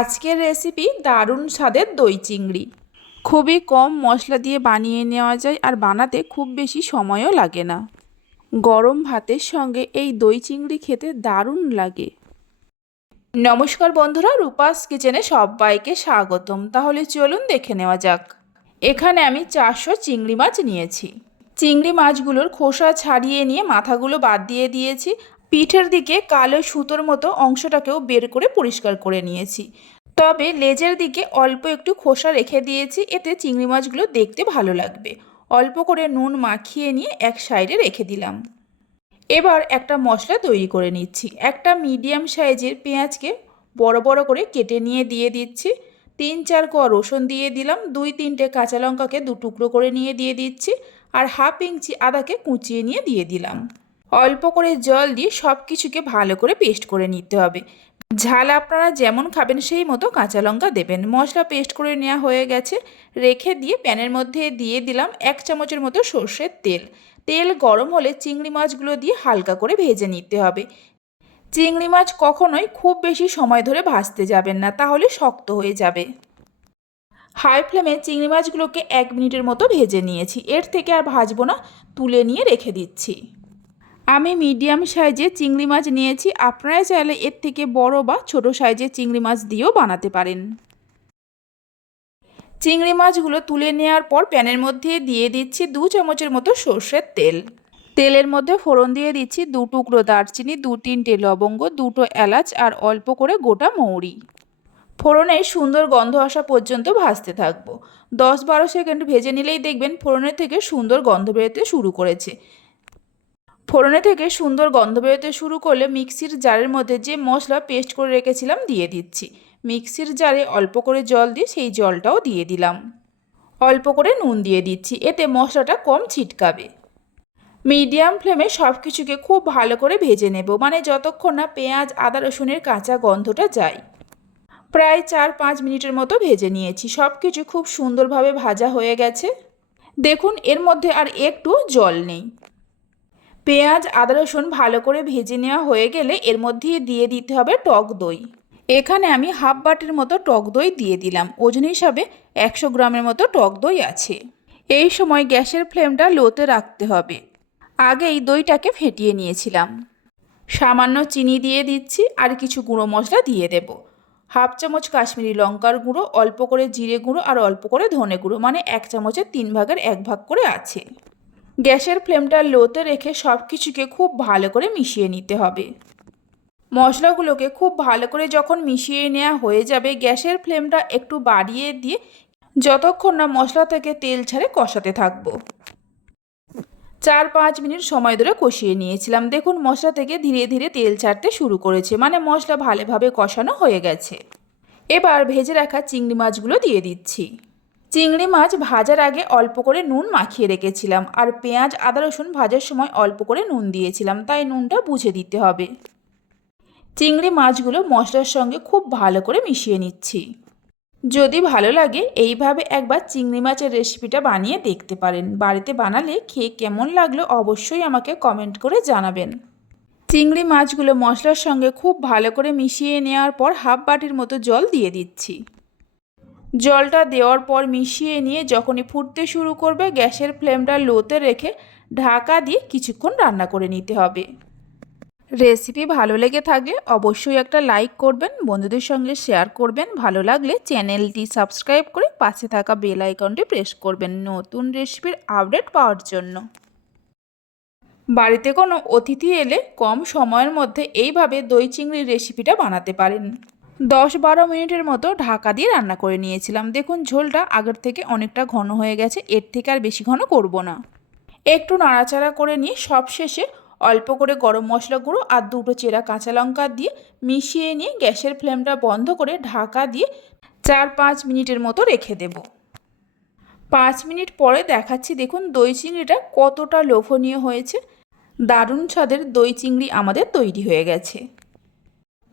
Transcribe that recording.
আজকের রেসিপি দারুণ স্বাদের দই চিংড়ি। খুবই কম মশলা দিয়ে বানিয়ে নেওয়া যায় আর বানাতে খুব বেশি সময়ও লাগে না। গরম ভাতের সঙ্গে এই দই চিংড়ি খেতে দারুণ লাগে। নমস্কার বন্ধুরা, রূপাস কিচেনে সবাইকে স্বাগতম। তাহলে চলুন দেখে নেওয়া যাক। এখানে আমি চারশো চিংড়ি মাছ নিয়েছি। চিংড়ি মাছগুলোর খোসা ছাড়িয়ে নিয়ে মাথাগুলো বাদ দিয়ে দিয়েছি পিঠের দিকে কালো সুতোর মতো অংশটাকেও বের করে পরিষ্কার করে নিয়েছি। তবে লেজের দিকে অল্প একটু খোসা রেখে দিয়েছি, এতে চিংড়ি মাছগুলো দেখতে ভালো লাগবে। অল্প করে নুন মাখিয়ে নিয়ে এক সাইডে রেখে দিলাম। এবার একটা মশলা তৈরি করে নিচ্ছি। একটা মিডিয়াম সাইজের পেঁয়াজকে বড় বড় করে কেটে নিয়ে দিয়ে দিচ্ছি। তিন চার কোয়া রসুন দিয়ে দিলাম, দুই তিনটে কাঁচা লঙ্কাকে দু টুকরো করে নিয়ে দিয়ে দিচ্ছি, আর হাফ ইঞ্চি আদাকে কুচিয়ে নিয়ে দিয়ে দিলাম। অল্প করে জল দিয়ে সব কিছুকে ভালো করে পেস্ট করে নিতে হবে। ঝাল আপনারা যেমন খাবেন সেই মতো কাঁচা লঙ্কা দেবেন। মশলা পেস্ট করে নেওয়া হয়ে গেছে। রেখে দিয়ে প্যানের মধ্যে দিয়ে দিলাম এক চামচের মতো সর্ষের তেল। তেল গরম হলে চিংড়ি মাছগুলো দিয়ে হালকা করে ভেজে নিতে হবে। চিংড়ি মাছ কখনোই খুব বেশি সময় ধরে ভাজতে যাবেন না, তাহলে শক্ত হয়ে যাবে। হাই ফ্লেমে চিংড়ি মাছগুলোকে এক মিনিটের মতো ভেজে নিয়েছি। এর থেকে আর ভাজবো না, তুলে নিয়ে রেখে দিচ্ছি। আমি মিডিয়াম সাইজে চিংড়ি মাছ নিয়েছি। আপনারা চাইলে এর থেকে বড় বা ছোট সাইজের চিংড়ি মাছ দিয়েও বানাতে পারেন। চিংড়ি মাছগুলো তুলে নেওয়ার পর প্যানের মধ্যে দিয়ে দিচ্ছি দু চামচের মতো সর্ষের তেল। তেলের মধ্যে ফোড়ন দিয়ে দিচ্ছি দু টুকরো দারচিনি, দু তিনটে লবঙ্গ, দুটো এলাচ আর অল্প করে গোটা মৌরি। ফোড়নে সুন্দর গন্ধ আসা পর্যন্ত ভাজতে থাকব। দশ বারো সেকেন্ড ভেজে নিলেই দেখবেন ফোড়নের থেকে সুন্দর গন্ধ বেরোতে শুরু করেছে। ফোড়নে থেকে সুন্দর গন্ধ বেরোতে শুরু করলে মিক্সির জারের মধ্যে যে মশলা পেস্ট করে রেখেছিলাম দিয়ে দিচ্ছি। মিক্সির জারে অল্প করে জল দিয়ে সেই জলটাও দিয়ে দিলাম। অল্প করে নুন দিয়ে দিচ্ছি, এতে মশলাটা কম ছিটকাবে। মিডিয়াম ফ্লেমে সব কিছুকে খুব ভালো করে ভেজে নেব মানে যতক্ষণ না পেঁয়াজ, আদা, রসুনের কাঁচা গন্ধটা যায়। প্রায় চার পাঁচ মিনিটের মতো ভেজে নিয়েছি সব কিছু খুব সুন্দরভাবে ভাজা হয়ে গেছে। দেখুন, এর মধ্যে আর একটু জল নেই। পেঁয়াজ, আদা, রসুন ভালো করে ভেজে নেওয়া হয়ে গেলে এর মধ্যে দিয়ে দিতে হবে টক দই। এখানে আমি হাফ বাটির মতো টক দই দিয়ে দিলাম। ওজন হিসাবে একশো গ্রামের মতো টক দই আছে। এই সময় গ্যাসের ফ্লেমটা লোতে রাখতে হবে। আগেই দইটাকে ফেটিয়ে নিয়েছিলাম। সামান্য চিনি দিয়ে দিচ্ছি আর কিছু গুঁড়ো মশলা দিয়ে দেব। হাফ চামচ কাশ্মীরি লঙ্কার গুঁড়ো, অল্প করে জিরে গুঁড়ো আর অল্প করে ধনে গুঁড়ো মানে এক চামচের তিন ভাগের এক ভাগ করে আছে। গ্যাসের ফ্লেমটা লোতে রেখে সব কিছুকে খুব ভালো করে মিশিয়ে নিতে হবে। মশলাগুলোকে খুব ভালো করে যখন মিশিয়ে নেওয়া হয়ে যাবে, গ্যাসের ফ্লেমটা একটু বাড়িয়ে দিয়ে যতক্ষণ না মশলা থেকে তেল ছাড়ে কষাতে থাকব। চার পাঁচ মিনিট সময় ধরে কষিয়ে নিয়েছিলাম। দেখুন, মশলা থেকে ধীরে ধীরে তেল ছাড়তে শুরু করেছে মানে মশলা ভালোভাবে কষানো হয়ে গেছে। এবার ভেজে রাখা চিংড়ি মাছগুলো দিয়ে দিচ্ছি। চিংড়ি মাছ ভাজার আগে অল্প করে নুন মাখিয়ে রেখেছিলাম আর পেঁয়াজ, আদা, রসুন ভাজার সময় অল্প করে নুন দিয়েছিলাম, তাই নুনটা বুঝে দিতে হবে। চিংড়ি মাছগুলো মশলার সঙ্গে খুব ভালো করে মিশিয়ে নিচ্ছি। যদি ভালো লাগে, এইভাবে একবার চিংড়ি মাছের রেসিপিটা বানিয়ে দেখতে পারেন। বাড়িতে বানালে খেয়ে কেমন লাগল অবশ্যই আমাকে কমেন্ট করে জানাবেন। চিংড়ি মাছগুলো মশলার সঙ্গে খুব ভালো করে মিশিয়ে নেওয়ার পর হাফ বাটির মতো জল দিয়ে দিচ্ছি। জলটা দেওয়ার পর মিশিয়ে নিয়ে যখনই ফুটতে শুরু করবে, গ্যাসের ফ্লেমটা লোতে রেখে ঢাকা দিয়ে কিছুক্ষণ রান্না করে নিতে হবে। রেসিপি ভালো লেগে থাকলে অবশ্যই একটা লাইক করবেন, বন্ধুদের সঙ্গে শেয়ার করবেন। ভালো লাগলে চ্যানেলটি সাবস্ক্রাইব করে পাশে থাকা বেল আইকনটি প্রেস করবেন নতুন রেসিপির আপডেট পাওয়ার জন্য। বাড়িতে কোনো অতিথি এলে কম সময়ের মধ্যে এইভাবে দই চিংড়ির রেসিপিটা বানাতে পারেন। দশ বারো মিনিটের মতো ঢাকা দিয়ে রান্না করে নিয়েছিলাম। দেখুন, ঝোলটা আগের থেকে অনেকটা ঘন হয়ে গেছে, এর থেকে আর বেশি ঘন করব না। একটু নাড়াচাড়া করে নিয়ে সব শেষে অল্প করে গরম মশলা গুঁড়ো আর দুটো চেরা কাঁচা লঙ্কা দিয়ে মিশিয়ে নিয়ে গ্যাসের ফ্লেমটা বন্ধ করে ঢাকা দিয়ে চার পাঁচ মিনিটের মতো রেখে দেব। পাঁচ মিনিট পরে দেখাচ্ছি, দেখুন, দই চিংড়িটা কতটা লোভনীয় হয়েছে। দারুণ স্বাদের দই চিংড়ি আমাদের তৈরি হয়ে গেছে।